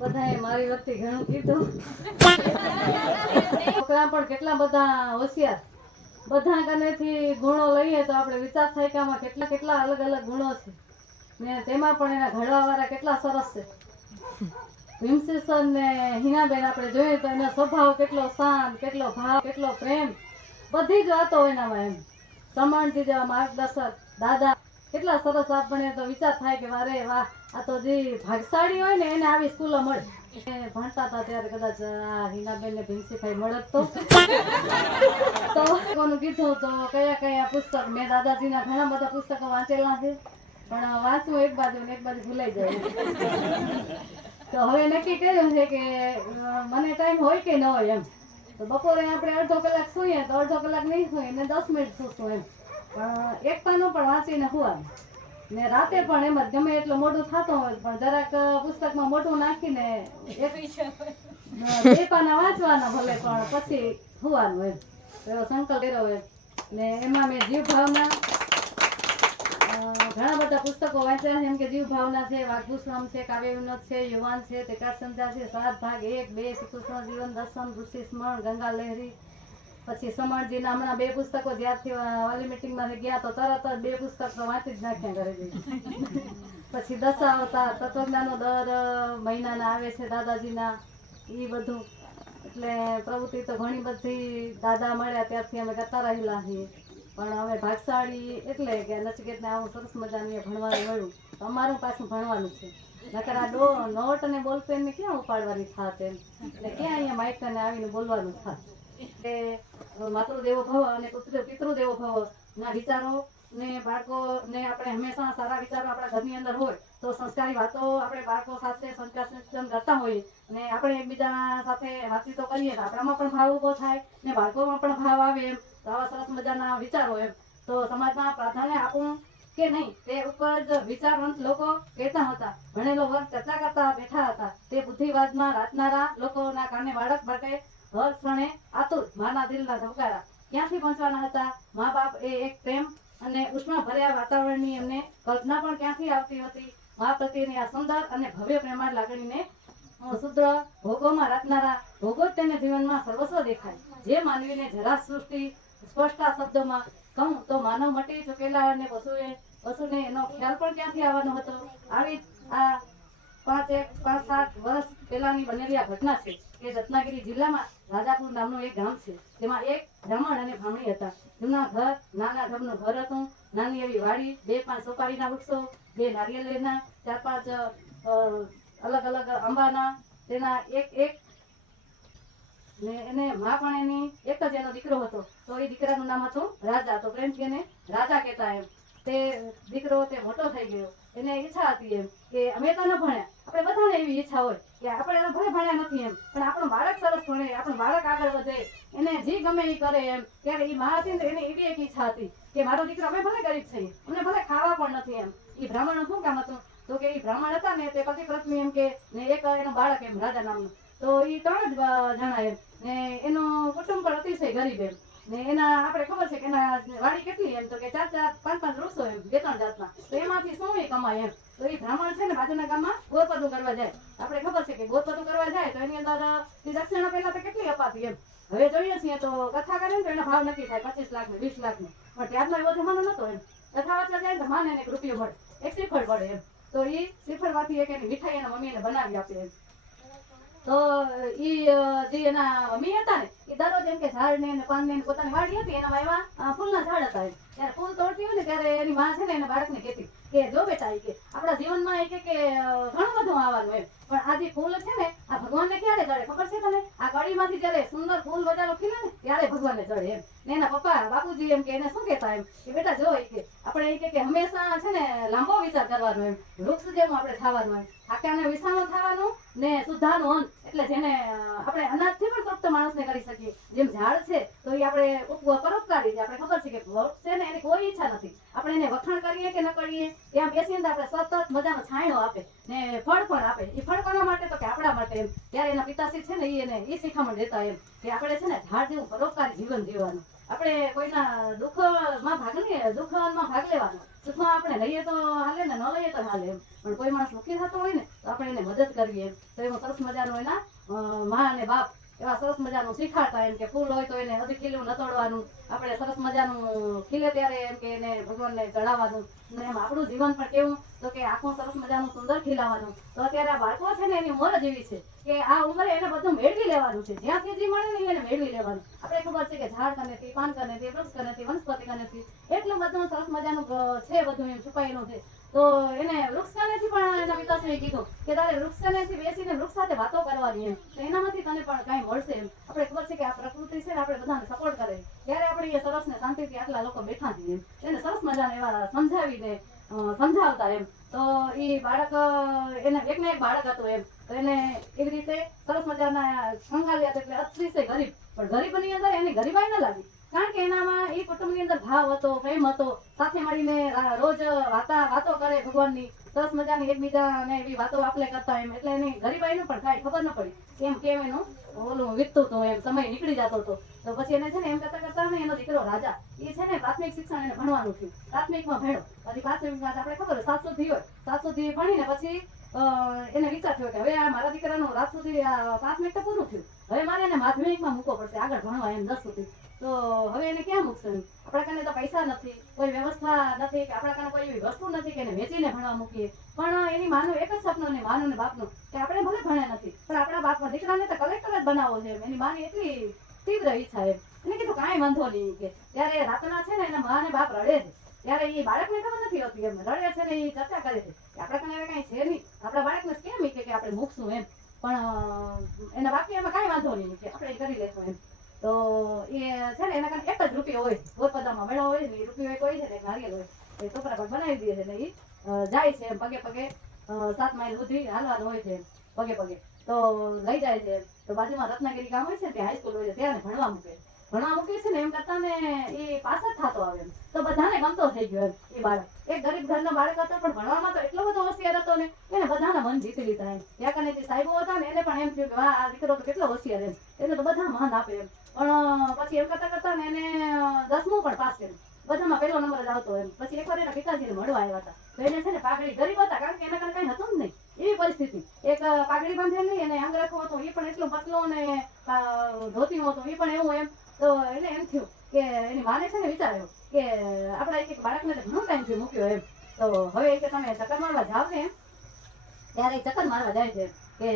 બધાએ મારી વખતે ઘણું કીધું. છોકરા પણ કેટલા બધા હોશિયાર, બધા કનેથી ગુણો લઈએ તો આપણે વિચાર થાય કે આમાં કેટલા કેટલા અલગ અલગ ગુણો છે ને તેમાં પણ એના ઘડવાવાળા કેટલા સરસ છે. ભીમસેસર ને હિનાબેન આપણે જોઈએ તો એનો સ્વભાવ કેટલો શાંત, કેટલો ભાવ, કેટલો પ્રેમ, બધી જ વાતો એનામાં એમ સમણજી જેવા માર્ગદર્શક દાદા કેટલા સરસ. આપણે તો વિચાર થાય કે વારે વાહ, આ તો જે ભાગશાળી હોય ને એને આવી સ્કૂલો મળે. ભણતા હતા ત્યારે કદાચ હિનાબેન ને ભીમસીભાઈ મળત તો કોનું કીધું તો કયા કયા પુસ્તક મેં દાદાજીના ઘણા બધા પુસ્તકો વાંચેલા છે, પણ વાંચવું એક બાજુ ને એક બાજુ ભૂલાઈ જાય. તો હવે નક્કી કર્યું છે કે મને ટાઈમ હોય કે ન હોય એમ, તો બપોરે આપણે અડધો કલાક સૂઈએ તો અડધો કલાક નહીં સૂઈએ ને 10 મિનિટ સૂશું એમ, પણ એક પાનું પણ વાંચીને સુવાનું ને રાતે પણ એમ જ ગમે એટલું મોઢું થતું હોય પણ જરાક પુસ્તકમાં મોઢું નાખીને બે પાના વાંચવાના ભલે પણ પછી સુવાનું એમ. એવો સંકલ્પ કર્યો હોય ને એમાં મેં જીવ ભાવના ઘણા બધા પુસ્તકો વાંચ્યા છે, એમ કે જીવ ભાવના છે, વાઘભૂષણમ છે, કાવ્ય વિનોદ છે, યુવાન છે, તેકાર સંધ્યા છે, 7 ભાગ 1, 2, શ્રીકૃષ્ણ જીવન દર્શન, ઋષિ સ્મરણ, ગંગા લહેરી, પછી સમણજીના હમણાં 2 પુસ્તકો જ્યારથી વાલી મિટિંગમાં ગયા તો તરત જ 2 પુસ્તક તો વાંચી જ નાખ્યા ઘરે જઈ. પછી દશાવતાર તત્વજ્ઞાનો દર મહિનાના આવે છે દાદાજીના, એ બધું. એટલે પ્રવૃત્તિ તો ઘણી બધી દાદા મળ્યા ત્યારથી અમે કરતા રહેલા છીએ, પણ હવે ભાગશાળી એટલે કે નચકેતને આવું સરસ મજાનું ભણવાનું મળ્યું તો અમારું પાછું ભણવાનું છે. નકર આ નોટ અને બોલપેન ને ક્યાં ઉપાડવાની થાત એમ, એટલે ક્યાં અહીંયા માઇક ને આવીને બોલવાનું થાત. એટલે માતૃદેવો ભવ અને પિતૃદેવો ભવ ના વિચારો ને બાળકો ને આપણે હંમેશા સારા વિચારો આપણા ઘરની અંદર હોય તો સંસ્કારી વાતો આપણે બાળકો સાથે સંસ્કાર સિંચન કરતા હોઈએ ને આપણે એકબીજા સાથે વાતચીતો કરીએ તો આપણામાં પણ ભાવ ઉભો થાય ને બાળકોમાં પણ ભાવ આવે એમ. તો આવા સરસ મજાના વિચારો એમ તો સમાજમાં પ્રાધાન્ય આપવું કે નહીં તે ઉપર જ વિચારવંત લોકો કહેતા હતા. ભણેલો વર્ગ ચર્ચા કરતા બેઠા હતા, તે બુદ્ધિવાદમાં રાચનારા લોકોના કારણે બાળક માટે હર ક્ષણે આતુર માના દિલના ધબકારા ક્યાંથી પહોંચવાના હતા. મા બાપ એ એક પ્રેમ અને ઉષ્મા ભર્યા વાતાવરણની એમને કલ્પના પણ ક્યાંથી આવતી હતી. મા પ્રત્યેની આ સુંદર અને ભવ્ય પ્રેમાળ લાગણીને શુદ્ર ભોગોમાં રાખનારા ભોગો જ તેને જીવનમાં સર્વસ્વ દેખાય. જે માનવીને જરા સૃષ્ટિ સ્પષ્ટ શબ્દોમાં કહું તો માનવ મટી ચૂકેલા અને પશુને એનો ખ્યાલ પણ ક્યાંથી આવવાનો હતો. આવી આ 5-7 વર્ષ પહેલાની બનેલી આ ઘટના છે કે રત્નાગીરી જિલ્લામાં રાજાપુર નામનું એક ગામ છે, જેમાં એક બ્રાહ્મણ અને બ્રાહ્મણી હતા. જૂના ઘર, નાના ઢબનું ઘર હતું, નાની એવી વાડી, 2-5 સોપારીના વૃક્ષો, 2 નારિયેળના, 4-5 અલગ અલગ આંબાના, તેના એક ને એને મા પણ એની એક જ એનો દીકરો હતો. તો એ દીકરાનું નામ હતું રાજા, તો પ્રેમથી એને રાજા કહેતા એમ. તે દીકરો તે મોટો થઈ ગયો, એને ઈચ્છા હતી એમ કે અમે તો ન ભણ્યા, આપણે બધાને એવી ઈચ્છા હોય કે આપણે એનો ભલે ભણ્યા નથી એમ પણ આપણું બાળક સરસ ભણે, આપણું બાળક આગળ વધે, એને જે ગમે એ કરે એમ. ત્યારે એ મા હતી ને એને એવી એક ઈચ્છા હતી કે મારો દીકરો, અમે ભલે ગરીબ છીએ, અમને ભલે ખાવા પણ નથી એમ. એ બ્રાહ્મણનું શું કામ હતું તો કે એ બ્રાહ્મણ હતા ને તે પતિ પત્ની એમ કે ને એક એનો બાળક એમ રાજા નામનું, તો એ 3 જ જણા એમ ને એનું કુટુંબ પણ અતિશય ગરીબ એમ. ને એના આપણે ખબર છે કે એના વાડી કેટલી એમ તો કે 4-5 વૃક્ષો એમ 2-3 જાતના, તો એમાંથી શું એ કમાય એમ. તો એ બ્રાહ્મણ છે ને બાજુના ગામમાં ગોરપદું કરવા જાય. આપણે ખબર છે કે ગોરપદું કરવા જાય તો એની અંદર દક્ષિણા પહેલા તો કેટલી અપાતી એમ. હવે જોઈએ છીએ તો કથા કરે ને તો એનો ભાવ નક્કી થાય 25 લાખ ને 20 લાખ નો, પણ ત્યારનો એવો જમાનો નતો એમ. કથા વાંચવા જાય તો માને એક રૂપિયો મળે, એક શ્રીફળ પડે એમ. તો એ શ્રીફળમાંથી એક એની મીઠાઈ એના મમ્મીને બનાવી આપે એમ. તો ઈ જે એના મમ્મી હતા ને એ દરરોજ એમ કે ઝાડ ને પાન ને પોતાની વાડી હતી એનામાં એવા ફૂલના ઝાડ હતા એમ. ત્યારે ફૂલ તોડતી હોય ને ત્યારે એની માં છે ને એના બાળકને કહેતી કે જો બેટા એ કે આપણા જીવનમાં એ કે ઘણું બધું આવવાનું એમ, પણ આ જે ફૂલ છે ને આ ભગવાનને ક્યારે ચડે ખબર છે તને? આ કળીમાંથી જ્યારે સુંદર ફૂલ બજારો ખીલે ને ત્યારે ભગવાનને ચડે એમ. ને એના પપ્પા બાપુજી એમ કે એને શું કહેતા એમ કે બેટા જો કે આપણે એ કે હંમેશા છે ને લાંબો વિચાર કરવાનો એમ, વૃક્ષ જેવું આપણે થવાનું એમ, આકાને વિસાણું થવાનું ને શુદ્ધાનું અન્ન, એટલે જેને આપણે અનાજથી પણ તૃપ્ત માણસને કરી શકીએ. જેમ ઝાડ છે તો એ આપણે પરોપકારી છે. આપણે ખબર છે કે વૃક્ષ છે ને એની કોઈ ઈચ્છા નથી, આપણે એને વખાણ કરીએ કે ન કરીએ, ત્યાં બેસીને આપણે સતત મજાનો છાંયડો આપે ને ફળ પણ આપે. એ ફળ કોના માટે તો કે આપણા માટે એમ. ત્યારે એના પિતાશ્રી છે ને એને એ શીખામણ દેતા એમ કે આપણે છે ને ઝાડ જેવું પરોપકારી જીવન જીવવાનું. આપણે કોઈના દુઃખમાં ભાગ લેવાનો, સુખમાં આપણે લઈએ તો હાલે ને, ન લઈએ તો હાલે એમ, પણ કોઈ માણસ દુઃખી થતો હોય ને તો આપણે એને મદદ કરીએ એમ. તો એમાં સરસ મજાનું એના મા અને બાપ એવા સરસ મજાનું શીખાડતા એમ કે ફૂલ હોય તો એને હજી ખીલું ન તોડવાનું, આપણે સરસ મજાનું ખીલે ત્યારે એમ કે એને ભગવાનને ચડાવવાનું, ને એમ આપણું જીવન પણ કેવું તો કે આખું સરસ મજાનું સુંદર ખીલાવાનું. તો અત્યારે આ બાળકો છે ને એની ઉંમર જ એવી છે કે આ ઉંમરે એને બધું મેળવી લેવાનું છે, જ્યાંથી જે મળે ને એને મેળવી લેવાનું. આપણે ખબર છે કે ઝાડ કનેથી, પાન કનેથી, વૃક્ષ કનેથી, વનસ્પતિ કનેથી એટલું બધું સરસ મજાનું છે, બધું એમ છુપાયેલું છે. તો એને વૃક્ષ કનેથી પણ એના પિતાશ્રીએ કીધું કે તારે વૃક્ષ કનેથી બેસીને વૃક્ષ સાથે વાતો કરવાની એમ, તો એનામાંથી તને પણ કાંઈ મળશે એમ. આપણે ખબર છે કે આ પ્રકૃતિ છે ને આપણે બધાને સપોર્ટ કરે, ત્યારે આપણે એ સરસ ને શાંતિથી આટલા લોકો બેઠા છીએ એમ, એને સરસ મજાને એવા સમજાવીને સમજાવતા એમ. તો એ બાળક એને એક ને એક બાળક હતું એમ, તો એને એવી રીતે સરસ મજાના સંગાલ્યા હતા. એટલે અતિશય ગરીબ, પણ ગરીબની અંદર એની ગરીબાઈ ન લાગી, કારણ કે એનામાં એ કુટુંબની અંદર ભાવ હતો, પ્રેમ હતો, સાથે મળીને રોજ વાતો કરે ભગવાનની, સરસ મજાની એકબીજાને એવી વાતો આપલે કરતા એમ. એટલે એની ગરીબાઈનું પણ કાંઈ ખબર ન પડી કેમ કેમ એનું ઓલું વીતતું હતું એમ, સમય નીકળી જતો હતો. તો પછી એને છે ને એમ કરતા કરતા ને એનો દીકરો રાજા, એ છે ને પ્રાથમિક શિક્ષણ એને ભણવાનું થયું, પ્રાથમિકમાં ભણ્યો. પછી પ્રાથમિકમાં આપણે ખબર 7 સુધી હોય, 7 સુધી ભણીને પછી એને વિચાર થયો કે હવે આ મારા દીકરાનું રાત સુધી પ્રાથમિક તો પૂરું થયું, હવે મારે એને માધ્યમિકમાં મૂકવો પડશે આગળ ભણવા એમ 10 સુધી. તો હવે એને ક્યાં મૂકશે એમ, આપણા કને તો પૈસા નથી, કોઈ વ્યવસ્થા નથી, કે આપણા કને કોઈ એવી વસ્તુ નથી કે એને વેચીને ભણવા મૂકીએ. પણ એની માનું એક જ સપનું, ને માનું ને બાપનું, કે આપણે ભલે ભણ્યા નથી પણ આપણા બાપના દીકરાને તો કલેક્ટર જ બનાવવો છે એમ. એની માની એટલી તીવ્ર ઈચ્છા એમ. એને કીધું કાંઈ વાંધો નહીં, કે ત્યારે રાતના છે ને એના મા અને બાપ રડે છે, ત્યારે એ બાળકને ખબર નથી હોતી એમ, રડે છે ને એ ચર્ચા કરે છે કે આપણા કને હવે કાંઈ છે નહીં, આપણા બાળકને કેમ કે આપણે મૂકશું એમ. પણ એના બાપને એમાં કાંઈ વાંધો નહીં, કે આપણે કરી લેશું એમ. તો એ છે ને એના કારણે એક જ રૂપિયો હોય, ગોતપદામાં મેળો હોય ને એ રૂપિયો એક હોય છે ને એક નારિયેલ હોય, એ ટોપરા પર બનાવી દે છે ને એ જાય છે એમ પગે પગે 7 માઇલ સુધી હાલવાનું હોય છે પગે પગે. તો લઈ જાય છે. તો બાજુમાં રત્નાગીરી ગામ હોય છે ત્યાં હાઈસ્કૂલ હોય છે, ત્યાં ભણવા મૂકે છે ને એમ કરતા ને એ પાસ જ થતો આવે એમ. તો બધાને ગમતો થઈ ગયો એમ. એ બાળક એક ગરીબ ઘરનો બાળક હતો, પણ ભણવામાં તો એટલો બધો હોશિયાર હતો ને એને બધાના મન જીતી લીધા એમ. ત્યાં કને જે સાહેબો હતા ને એને પણ એમ થયું કે વાહ આ દીકરો તો કેટલો હોશિયાર એમ, એને તો બધા માન આપે એમ. પણ પછી એમ કરતા કરતા ને એને 10મું પણ પાસ કર્યું, બધામાં પહેલો નંબર જ આવતો એમ. પછી એકવાર એના પિતાજીને મળવા આવ્યા હતા, તો એને છે ને પાઘડી, ગરીબ હતા કારણ કે એના કારણે કઈ હતું જ નહીં એવી પરિસ્થિતિ, એક પાઘડી બાંધેલી અને અંગરખો હતો એ પણ એટલો પતલો ને ધોતી હતો એ પણ એવું એમ. તો એને એમ થયું કે એની માને છે ને વિચાર આવ્યો કે આપણા એક બાળકને તો ઘણો ટાઈમ થી મૂક્યો એમ, તો હવે કે તમે ચક્કર મારવા જાવ ને એમ. ત્યારે ચક્કર મારવા જાય છે કે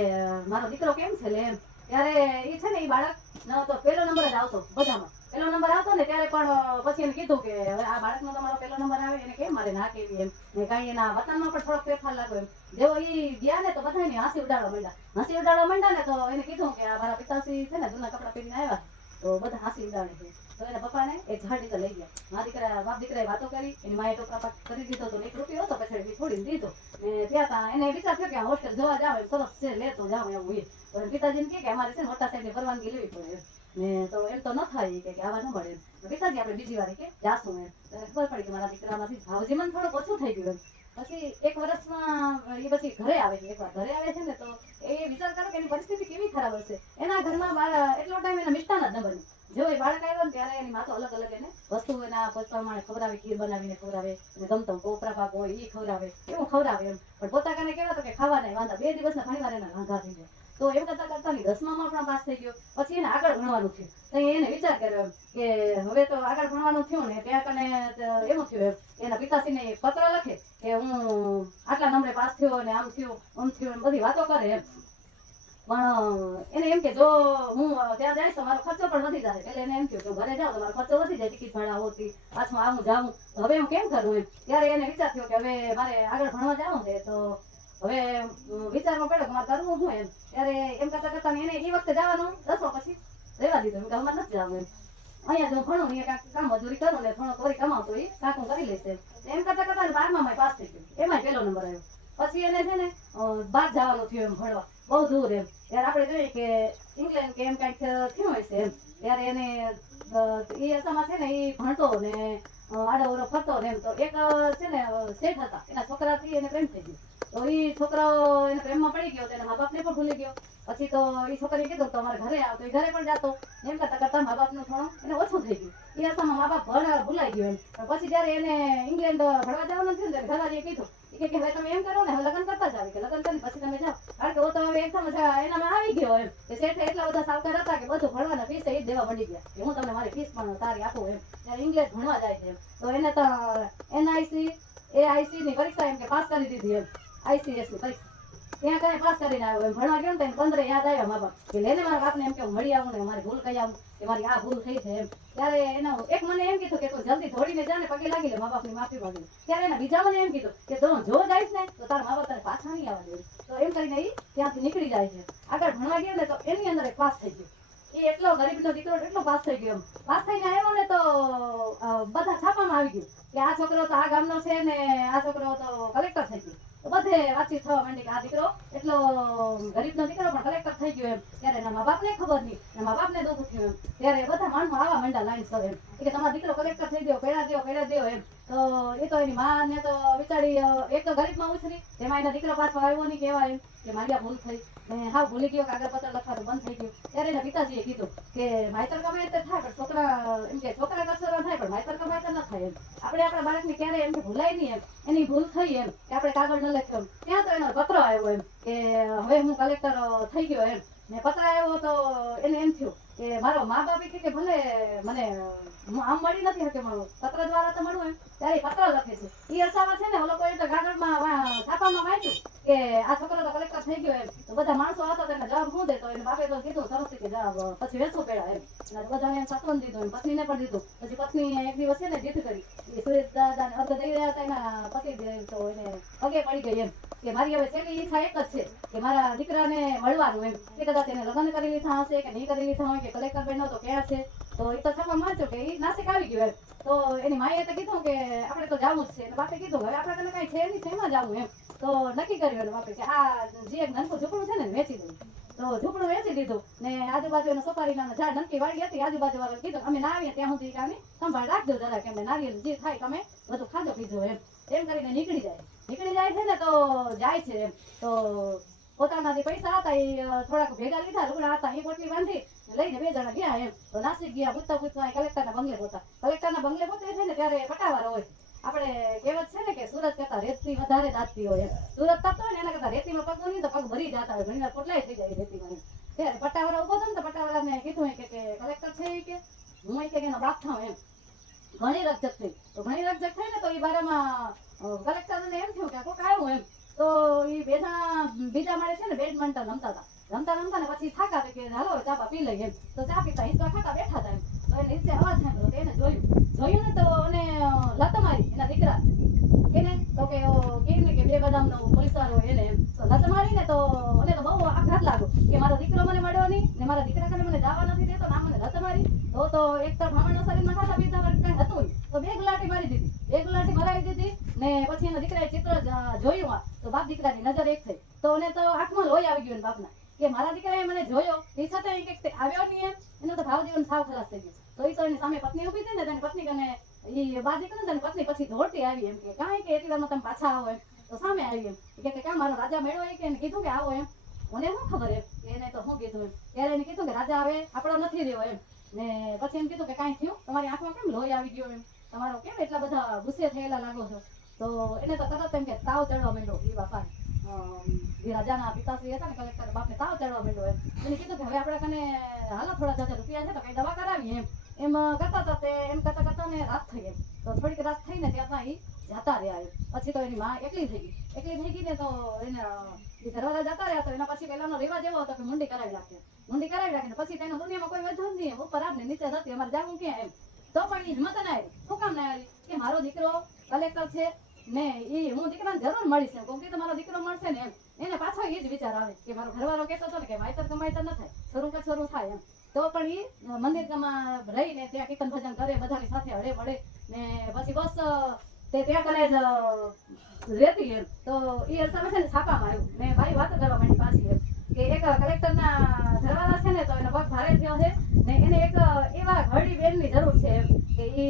મારો દીકરો કેમ છે લે એમ. ત્યારે એ છે ને એ બાળક ન તો પહેલો નંબર જ આવતો, બધામાં પહેલો નંબર આવતો ને ત્યારે પણ પછી એને કીધું કે હવે આ બાળકનો તમારો પહેલો નંબર આવે એને કેમ મારે ના કેવી એમ, ને કાંઈ એના વતનમાં પણ થોડોક ફેરફાર લાગ્યો એમ. જેવો એ ગયા ને તો બધાને હાંસી ઉડાડવા માંડ્યા ને. તો એને કીધું કે આ મારા પિતાશ્રી છે ને જૂના કપડા પહેરીને આવ્યા, તો બધા હાંસી ઉડાડે છે. તો એના પપ્પાને એક ઝાડ નીચે લઈ ગયા, બાપ દીકરાએ વાતો કરી, એની માએ ટોપરા પાક કરી દીધો, તો 1 રૂપિયો હતો પછી છોડીને દીધો. ને ત્યાં એને વિચાર થયો કે આ હોસ્ટેલ જોવા જાવ એમ, સરસ છે લેતો જાવ એવું એ. તો પિતાજીને કે અમારે છે ને મોટા સાહેબની પરવાનગી લેવી પડે એમ. ને તો એમ તો ન થાય કે આવા ન મળે એમ. પિતાજી આપણે બીજી વાર કે જાશું એમ. તો એને ખબર પડી કે મારા દીકરામાંથી ભાવજીવન થોડુંક ઓછું થઈ ગયું એમ. પછી 1 વર્ષમાં એ પછી ઘરે આવે છે, એકવાર ઘરે આવે છે ને તો એ વિચાર કરો કે એની પરિસ્થિતિ કેવી ખરાબ હશે. એના ઘરમાં એટલો ટાઈમ એના મિષ્ટાન જ ન બન્યું. જો એ બાળક આવ્યો ને ત્યારે એની માતો અલગ અલગ એને વસ્તુ એના પ્રમાણે ખવડાવે, ખીર બનાવીને ખવડાવે, ગમતો કોપરા પાક હોય એ ખવડાવે, એવું ખવડાવે એમ. પણ પોતા કને કેવા તો કે ખાવાના વાંધા, 2 દિવસના ઘણી વાર એના વાંધા થઈ જાય. તો એમ કરતા કરતા 10મામાં પણ પાસ થઈ ગયો. પછી એને આગળ ભણવાનું થયું, તો એને વિચાર કર્યો કે હવે તો આગળ ભણવાનું થયું ને ત્યાં કને એવું થયું એમ. એના પિતાશ્રીને પત્ર લખે કે હું આટલા નંબરે પાસ થયો અને આમ થયું એમ બધી વાતો કરે એમ. પણ એને એમ કે જો હું ત્યાં જઈશ તો મારો ખર્ચો પણ વધી જાય. એટલે એને એમ થયું કે ઘરે જાવ તો મારો ખર્ચો વધી જાય, ટિકિટ ભાડા હોતી, પાછું આવું જાવું, હવે હું કેમ કરું એમ. ત્યારે એને વિચાર થયો કે હવે મારે આગળ ભણવા જવું છે, તો હવે વિચારમાં પડ્યો કે મારે કરવું શું એમ. ત્યારે એમ કરતા કરતા એને એ વખતે જવાનું 10મા પછી રહેવા દીધું, કે અમારે નથી જવું એમ. અહીંયા જો ભણું ને કાંઈક કામ મજૂરી કરું ને થોડો વળી કમાતો એ કાંકું કરી લેશે. એમ કરતા કરતા 12મામાં પાસ થઈ ગયો, એમાં પહેલો નંબર આવ્યો. પછી એને છે ને બહાર જવાનું થયું એમ ભણવા, બહુ દૂર એમ. ત્યારે આપણે જોઈએ કે ઇંગ્લેન્ડ કે એમ કાંઈક થયું હશે એમ. ત્યારે એને એ અસામાં છે ને એ ભણતો ને આડો અવડો ફરતો ને એમ. તો એક છે ને શેઠ હતા, એના છોકરાથી એને પ્રેમ થઈ ગયો. તો એ છોકરો એને પ્રેમમાં પડી ગયો, તેના મા બાપને પણ ભૂલી ગયો. પછી તો એ છોકરીએ કીધું તો અમારે ઘરે આવ, તો એ ઘરે પણ જાતો. એમ કરતા કરતા મા બાપનું થોડું એને ઓછું થઈ ગયું. એ અરસામાં મા બાપ ભૂલાઈ ગયું એમ. પછી જયારે એને ઇંગ્લેન્ડ ભણવા જવાનું થયું ને, ઘરવાળીએ કીધું કે હવે તમે એમ કરો ને, હવે લગ્ન કરતા જ આવી, કે લગ્ન કરીને પછી તમે જાઓ. કારણ કે હું તો હવે એકદમ એનામાં આવી ગયો એમ, કે શેઠે એટલા બધા સાવકાર હતા કે બધું ભણવાના ફીસ એ જ દેવા મળી ગયા, કે હું તમને મારી ફીસ પણ તારી આપું એમ. ત્યારે ઇંગ્લેન્ડ ભણવા જાય છે એમ. તો એને તો AIC ની પરીક્ષા એમ કે પાસ કરી દીધી એમ, ICS ની પરીક્ષા ત્યાં કઈ પાસ કરીને આવ્યો એમ. ભણવા ગયો ને તેને 15 યાદ આવ્યા મા બાપ, કે લેને મારા બાપને એમ કે હું મળી આવું ને મારી ભૂલ કહી આવું, કે મારી આ ભૂલ થઈ છે એમ. ત્યારે એના એક મને એમ કીધું કે તું જલ્દી દોડીને જા ને પગે લાગી લે, મા બાપની માફી માંગી. ત્યારે એના બીજા મને એમ કીધું કે તું જો જઈશ ને તો તારા મા બાપ તને પાછા નહીં આવવા દે. તો એમ કરીને એ ત્યાંથી નીકળી જાય છે. આગળ ભણવા ગયો ને તો એની અંદર એક પાસ થઈ ગયો. એ એટલો ગરીબનો દીકરો એટલો પાસ થઈ ગયો એમ. પાસ થઈને આવ્યો ને તો બધા છાપામાં આવી ગયું કે આ છોકરો તો આ ગામનો છે ને આ છોકરો તો કલેક્ટર થઈ ગયો. તો બધે વાતચીત થવા માંડી કે આ દીકરો એટલો ગરીબનો દીકરો પણ કલેક્ટર થઈ ગયો એમ. ત્યારે એના મા બાપને ખબર નહીં, એના મા બાપને દુઃખ થયું એમ. ત્યારે બધા માણસો આવા માંડ્યા લાઈન સર એમ, કે તમારો દીકરો કલેક્ટર થઈ ગયો, પેડા દો એમ. તો એ તો એની માં ને તો બિચારી એક તો ગરીબમાં ઉછરી, તેમાં એના દીકરો પાછો આવ્યો નહીં કહેવાય એમ, કે મારી આ ભૂલ થઈ ને હાવ ભૂલી ગયો, કાગળપત્ર લખવાનું બંધ થઈ ગયું. ત્યારે એના પિતાજીએ કીધું કે માયતર કમાય તે થાય પણ છોકરા એમ કે છોકરા કસરવા થાય પણ માયતર કમાય તો ન થાય એમ. આપણે આપણા બાળકને ક્યારે એમ કે ભૂલાય નહીં એમ, એની ભૂલ થઈ એમ કે આપણે કાગળ ન લખ્યો. ત્યાં તો એનો પત્ર આવ્યો એમ કે હવે હું કલેક્ટર થઈ ગયો એમ. ને પત્ર આવ્યો તો એને એમ થયું કે મારો મા બાપ કે ભલે મને આમ મળી નથી શકે મળવું, પત્ર દ્વારા તો મળવું એમ. ત્યારે પત્ર લખે છે. એ અરસામાં છે ને ઓલો કોઈ તો કાગળમાં છાપામાં વાંચ્યું કે આ છોકરો તો કલેક્ટર થઈ ગયો એમ. તો બધા માણસો હતા તેને જવાબ શું દે, તો એને બાપે તો કીધું સરસ કે જવાબ પછી વેચવું પેડા એમ. બધાને એમ સાંત્વન દીધું એમ, પત્નીને પણ દીધું. પછી પત્ની એક દિવસ છે ને જીદ કરી, એ સુરેશ દાદાને અર્ધ દઈ રહ્યા હતા એના પતિ તો એને પગે પડી ગઈ એમ, કે મારી હવે છેલ્લી ઈચ્છા એક જ છે કે મારા દીકરાને મળવાનું એમ. કે કદાચ એને લગ્ન કરી લીધા હશે કે નહીં કરી લીધા હોય, કે કલેક્ટર બન્યો તો ક્યાં છે. તો એ તો છાપા વાંચ્યો કે એ નાસિક આવી ગયો એમ. તો એની માએ તો કીધું કે આપણે તો જવું જ છે. અને બાપે કીધું હવે આપણે કઈ છે નહીં, શેમાં જવું એમ. તો નક્કી કર્યું એને બાપે કે આ જે એક નાનકું ઝૂંપડું છે ને વેચી દઉં. તો ઝૂંપડું વેચી દીધું ને આજુબાજુ એના સોપારીના ઝાડ નનકી વાડી હતી, આજુબાજુ વાળા કીધું અમે ના આવીએ ત્યાં સુધી અમે સંભાળ રાખજો જરા, કે અમને નારિયેળ જે થાય તમે બધું ખાજો પીજો એમ. એમ કરીને નીકળી જાય છે ને તો જાય છે એમ. તો પોતાના જે પૈસા હતા એ થોડાક ભેગા લીધા, લુગડા હતા એ પોટલી બાંધી લઈને 2 જણા ગયા એમ. તો નાસિક ગયા, પૂછતા કલેક્ટરના બંગલે પહોંચા. કલેક્ટરના બંગલે પહોંચે છે ને ત્યારે પટાવાળો હોય. આપણે કહેવત છે ને કે સુરત કરતા રેતી વધારે દાટતી હોય. સુરત તપતો હોય ને એના કરતા રેતીમાં પગ નહીં તો પગ ભરી જતા હોય, ઘણી વાર પોટલાય થઈ જાય રેતીમાં. ત્યારે પટાવાળા ઉભો હતો ને તો પટાવાળાને કીધું કે કલેક્ટર છે કે હું કે એનો બાપ થાઉં એમ. ઘણી રકજક થઈ. તો ઘણી રકજક થઈ ને તો એ બારામાં કલેક્ટરને એમ થયું કે કોક આવ્યું એમ. તો એ બીજા માળે છે ને બેડમિન્ટન રમતા ને પછી થાકા કે હાલો ચા પી લઈએ એમ. તો ચા પીતા હિંચકા ખાતા બેઠા હતા એમ. તો એને નીચે અવાજ સાંભળ્યો, તો એને જોયું ને તો એને લત મારી એના દીકરા એને તો કે કે 2 બદામનો પોલીસવાળો એને એમ. તો લત મારી ને તો એને તો બહુ આઘાત લાગ્યો કે મારો દીકરો મને મળ્યો નહીં ને મારા દીકરા કને મને જવા નથી દેતો, ના મને લત મારી. તો એક તો બ્રાહ્મણના શરીરમાં ખાતા પીતા કઈ હતું તો 2 ગુલાટી મારી દીધી, 2 ગુલાટી મરાવી દીધી. ને પછી એના દીકરાએ ચિત્ર જોયું તો બાપ દીકરાની નજર એક થઈ. તો એને તો આંખમાં લોહી આવી ગયું બાપના, કે મારા દીકરાએ મને જોયો એ છતાં એ કંઈક આવ્યો નહીં એમ. એનો તો ભાવ જીવન સાવ ખલાસ થઈ ગયો. તો એ તો એની સામે પત્ની ઊભી હતી ને તેની પત્ની કને એ બાજી કરીને તેની પત્ની પછી દોડતી આવી એમ કે કાંઈ કે એટલી વારમાં તમે પાછા આવો એમ. તો સામે આવી એમ કે ક્યાં મારો રાજા મળ્યો એ કે એને કીધું કે આવો એમ. મને શું ખબર એમ, એને તો શું કીધું એમ. ત્યારે એને કીધું કે રાજા આવે આપણો નથી રહ્યો એમ. ને પછી એમ કીધું કે કાંઈ થયું, તમારી આંખમાં કેમ લોહી આવી ગયો એમ, તમારો કેમ એટલા બધા ગુસ્સે થયેલા લાગો છો. તો એને તો તરત એમ કે તાવ ચડવા માંડ્યો એ બાપા જે રાજાના પિતાશ્રી હતા ને કલેક્ટર બાપને તાવ ચડવા માંડ્યો એમ. એને કીધું કે હવે આપણા કને હાલો થોડા જાજા રૂપિયા છે તો કઈ દવા કરાવી એમ કરતા હતા. તે એમ કરતા ને રાત થઈ એમ. તો થોડીક રાત થઈ ને ત્યાં એ જતા રહ્યા એમ. પછી તો એની માં એકલી થઈ ગઈ ને તો એને ઘરવાળા જતા રહ્યા. તો એના પછી પેલાનો રિવાજ એવો હતો કે મુંડી કરાવી રાખે પછી તેનો દુનિયામાં કોઈ વધુ જ નહીં, ઉપર આપને નીચે નથી, અમારે જાવું ક્યાં એમ. તો પણ એ હિંમત ના આવી. શું કામ ના આવી કે મારો દીકરો કલેક્ટર છે ને એ હું દીકરાને જરૂર મળીશ એમ. કોઈક તો મારો દીકરો મળશે ને એમ. એને પાછો એ જ વિચાર આવે કે મારો ઘરવાળો કહેતો હતો ને કે માયતર કમાયતર ન થાય, શરૂ થાય એમ. તો પણ એ મંદિરમાં રહીને ત્યાં કીર્તન ભજન કરે, બધાની સાથે હળે મળે ને પછી બસ તે ત્યાં કને જ રહેતી એમ. તો એ અરસામાં છે ને છાપામાં આવ્યું ને ભાઈ વાતો કરવા માંડી પાછી એમ કે એક કલેક્ટરના ઘરવાળા છે ને તો એનો પગ ભારે થયો છે ને એને એક એવા ઘરડી બેનની જરૂર છે એમ કે એ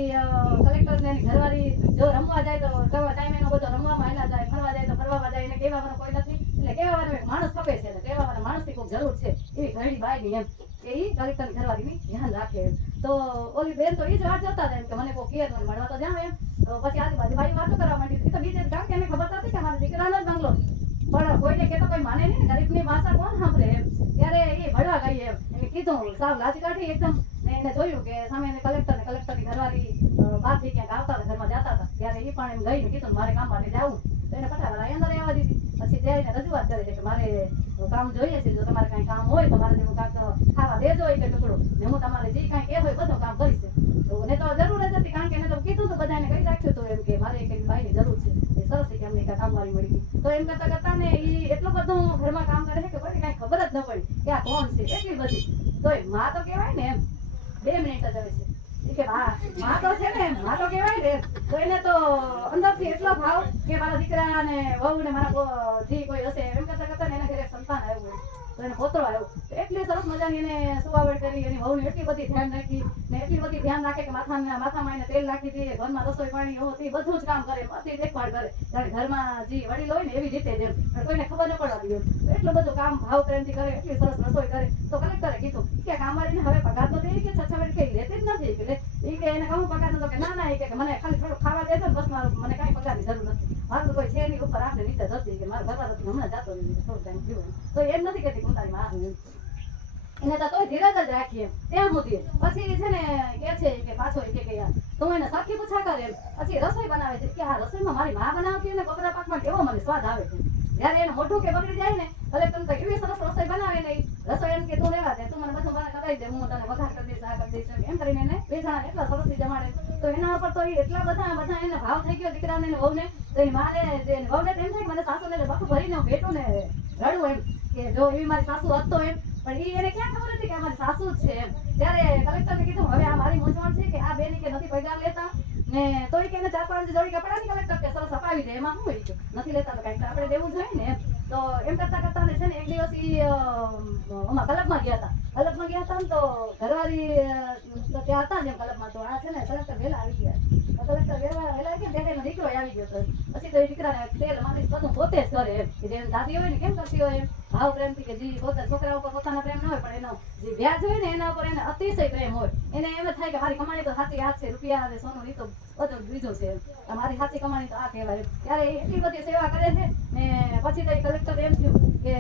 કલેક્ટરને એની ઘરવાળી જો રમવા જાય તો ટાઈમ એનો બધો રમવામાં હાલ્યા જાય, ફરવા જાય તો ફરવામાં જાય. એને કહેવાનો કોઈ નથી, એટલે કહેવાનો એક માણસ ખપે છે, એટલે કહેવાના માણસની કોઈ જરૂર છે એવી ઘરડી બાયની એમ કે ઈ કલેક્ટરની ઘરવાળીની ધ્યાન રાખે એમ. તો ઓલી બેન તો ઈ જ વાત જોતા હતા એમ કે મને કોઈ કહે મને મળવા તો જાવ એમ. તો પછી આજુબાજુ બાઈ વાતો કરવા માંડી. એ તો બીજે કારણ કે એને ખબર હતી કે મારા દીકરાનો જ બંગલો, પણ કોઈને કહેતો કોઈ માને નહીં ને, ગરીબની ભાષા કોણ સાંભળે એમ. ત્યારે એ ભળવા ગઈ એમ, એને કીધું સાવ લાજ કાઢી એકદમ, ને એને જોયું કે સામે એને કલેક્ટરની ઘરવાળી બહારથી ક્યાંક આવતા હતા, ઘરમાં જતા હતા, ત્યારે એ પણ એમ ગઈ ને કીધું મારે કામ માટે જાવું. તો એને ફટાફટ અંદર આવવા દીધી. પછી જઈને રજૂઆત કરે છે કે મારે કામ જોઈએ છે, જો તમારે કાંઈ કામ હોય તો મારે જેવું કાંઈક ખાવા દેજો કે ટુકડો, ને હું તમારે જે કાંઈ કહેવું હોય બધું કામ કરીશ. તો એને તો જરૂર જ હતી, કારણ કે એને તો કીધું હતું, બધાને કહી રાખ્યું હતું એમ કે મારે એક બાઈની જરૂર છે. એ સરસ છે કે અમને કામવાળી મળી ગઈ. તો એમ કરતા કરતા ને એ એટલું બધું ઘરમાં કામ કરે છે કે કોઈને કાંઈ ખબર જ ન પડી કે આ કોણ છે, એટલી બધી. તો એ માં તો કહેવાય ને એમ, 2 મિનિટ જ આવે છે કે માં તો છે ને, માં તો કહેવાય ને. તો એને તો અંદરથી એટલો ભાવ કે મારા દીકરા ને વહુ ને મારા જે કોઈ હશે એમ કરતા કરતા ને એના ઘરે સંતાન આવ્યું, તો એને પોતરો આવ્યો. એટલી સરસ મજાની એને સુવાવડ કરી, એની વહુને એટલી બધી ધ્યાન રાખી ને એટલી બધી ધ્યાન રાખે કે માથામાં એને તેલ નાખી દે, ઘરમાં રસોઈ પાણી હોતી બધું જ કામ કરે, બધી દેખભાળ કરે, જાણે ઘરમાં જે વડીલ હોય ને એવી રીતે જ એમ, પણ કોઈને ખબર ન પડવા દે. એટલું બધું કામ ભાવ પ્રેમથી કરે, એટલી સરસ રસોઈ કરે. તો કલેક્ટરે કીધું કે કામવાળીને હવે પગાર તો દે કે છછાવડ કઈ લેતી જ નથી, એટલે એ કે એને કહું પગાર નતો, કે ના ના, એ કે મને ખાલી થોડું ખાવા દેજો ને બસ, મારું મને કાંઈ પગારની જરૂર નથી, મારું તો કોઈ છે નહીં, ઉપર આપણે નીચે જતી, કે મારા ઘરવાળો હમણાં જાતો નહીં, થોડું ટાઈમ થયું. તો એમ નથી કહેતી હું તારી માં એમ, એને તો તોય ધીરજ જ રાખી એમ ત્યાં સુધી. પછી છે ને કે છે કે પાછો કે યાર તું એને સાખી પૂછા કરે એમ. પછી રસોઈ બનાવે છે કે આ રસોઈમાં મારી માં બનાવતી ને બપોરા પાકમાં કેવો મને સ્વાદ આવે છે. જયારે એને મોઢું કે બગડી જાય ને, કલેક્ટર તો એવી સરસ રસોઈ બનાવે ને, રસોઈ એમ કે તું રહેવા દે, તું મને બધું મને કરાવી દે, હું તને વઘાર કરી દઈશ, આ કરી દઈશ, એમ કરીને એને 2 જણા એટલા સરસથી જમાડે. તો એના ઉપર તો એટલા બધા એને ભાવ થઈ ગયો દીકરાને ને વહુને. તો એની માને વહુને એમ થાય કે મને સાસુને બાપુ ભરીને હું બેઠું ને રડું એમ, કે જો એવી મારી સાસુ હતો એમ. પણ એને ક્યાં ખબર હતી કે અમારી સાસુ જ છે એમ. ત્યારે કલેક્ટરને કીધું હવે આ મારી મૂંઝવણ છે કે આ બેની કે નથી પગાર લેતા ને તોય કે એને 4-5 જોડી કપડાની કલેક્ટર કે સરસ અપાવી દે, એમાં શું હોય છે, નથી લેતા તો કંઈક આપણે દેવું જોઈએ ને એમ. તો એમ કરતા કરતા ને છે ને એક દિવસ આમાં ક્લબમાં ગયા હતા ને, તો ઘરવાળી તો ત્યાં હતા જ એમ ક્લબમાં. તો આ છે ને કલેક્ટર વહેલા આવી ગયા, કલેક્ટર વહેલા આવી ગયા ત્યારે એનો દીકરો આવી ગયો. તો પછી તો એ દીકરાને તેલ માલિશ બધું પોતે જ કરે એમ, કે જેમ દાદી હોય ને કેમ કરતી હોય એમ, ભાવ પ્રેમથી, કે જે પોતા છોકરા ઉપર પોતાના પ્રેમ ન હોય પણ એનો જે વ્યાજ હોય ને એના ઉપર એને અતિશય પ્રેમ હોય. એને એમ જ થાય કે મારી કમાણી તો સાચી આ છે, રૂપિયા અને સોનું એ તો બધું બીજું છે, મારી સાચી કમાણી તો આ કહેવાય. ત્યારે એટલી બધી સેવા કરે છે ને. પછી તો એ કલેક્ટર એમ થયું કે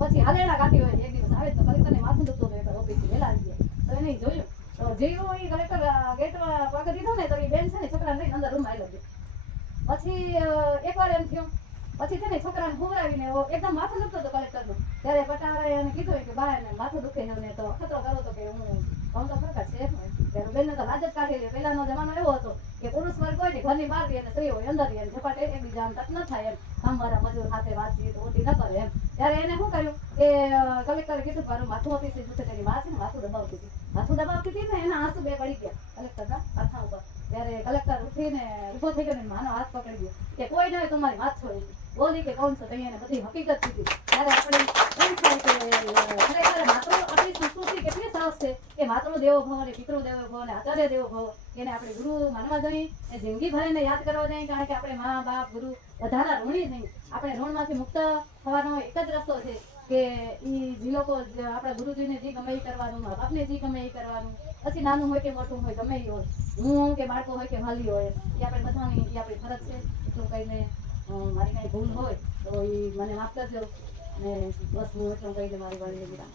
પછી હાલેડા કાઢી હોય, એક દિવસ આવે તો કલેક્ટરને માથું દુખતું હતું, ઓફિસથી વહેલા આવી ગયા. તો એને જોયું, તો જેવું એ કલેક્ટર ગેટ પગ દીધો ને, તો એ બેન છે ને છોકરાને લઈને અંદર રૂમમાં આવી ગયો. પછી એકવાર એમ થયું, પછી છે ને છોકરાને હુવડાવીને એકદમ માથું દુખતું હતું કલેક્ટરનું. ત્યારે પટાવાળાએ એને કીધું કે બા એને માથું દુખે છે ને, તો ખતરો કરો તો કે હું તો ખરેખર છે. ત્યારે બેનને તો લાજ જ કાઢી લે. પહેલાનો જમાનો એવો હતો કે પુરુષ વર્ગ હોય ને ઘરની બહાર અને સ્ત્રી હોય અંદર, એમ ઝપાટ એકબીજા ટચ ન થાય એમ, કામવાળા મજૂર સાથે વાતચીત ઓછી ન કરે એમ. ત્યારે એને શું કર્યું કે કલેક્ટરે કીધું મારું માથું ઓફિસથી દુખે. તેની વાત છે ને માથું દબાવતી હતી ને, એના આંસુ બે પડી ગયા કલેક્ટરના માથા ઉપર. ત્યારે કલેક્ટર ઉઠીને ઉભો થઈ ગયો ને માનો હાથ પકડી ગયો કે કોઈ નહીં, તમારી વાત છોડી બોલી કે કોણ છો, તો એને બધી હકીકત કીધી. ત્યારે આપણે એમ થાય કે ખરેખર માતૃ આપણી સંસ્કૃતિ કેટલી સરસ છે કે માતૃ દેવો ભવ ને પિતૃ દેવો ભવ ને આચાર્ય દેવો ભવ, એને આપણે ગુરુ માનવા જોઈએ, એ જિંદગી ભર એને યાદ કરવા જોઈએ. કારણ કે આપણે મા બાપ ગુરુ બધાના ઋણી નહીં, આપણે ઋણમાંથી મુક્ત થવાનો એક જ રસ્તો છે કે જે લોકો આપણા ગુરુજીને જે ગમે એ કરવાનું, મા બાપને જે ગમે એ કરવાનું. પછી નાનું હોય કે મોટું હોય, ગમે એ હોય, હું કે બાળકો હોય કે વાલી હોય, એ આપણે બધાની એ આપણી ફરજ છે. એટલું કહીને મારી કાંઈ ભૂલ હોય તો એ મને માફ કરજો ને બસ હું એટલું કહીને મારી વાળીને વિરામ.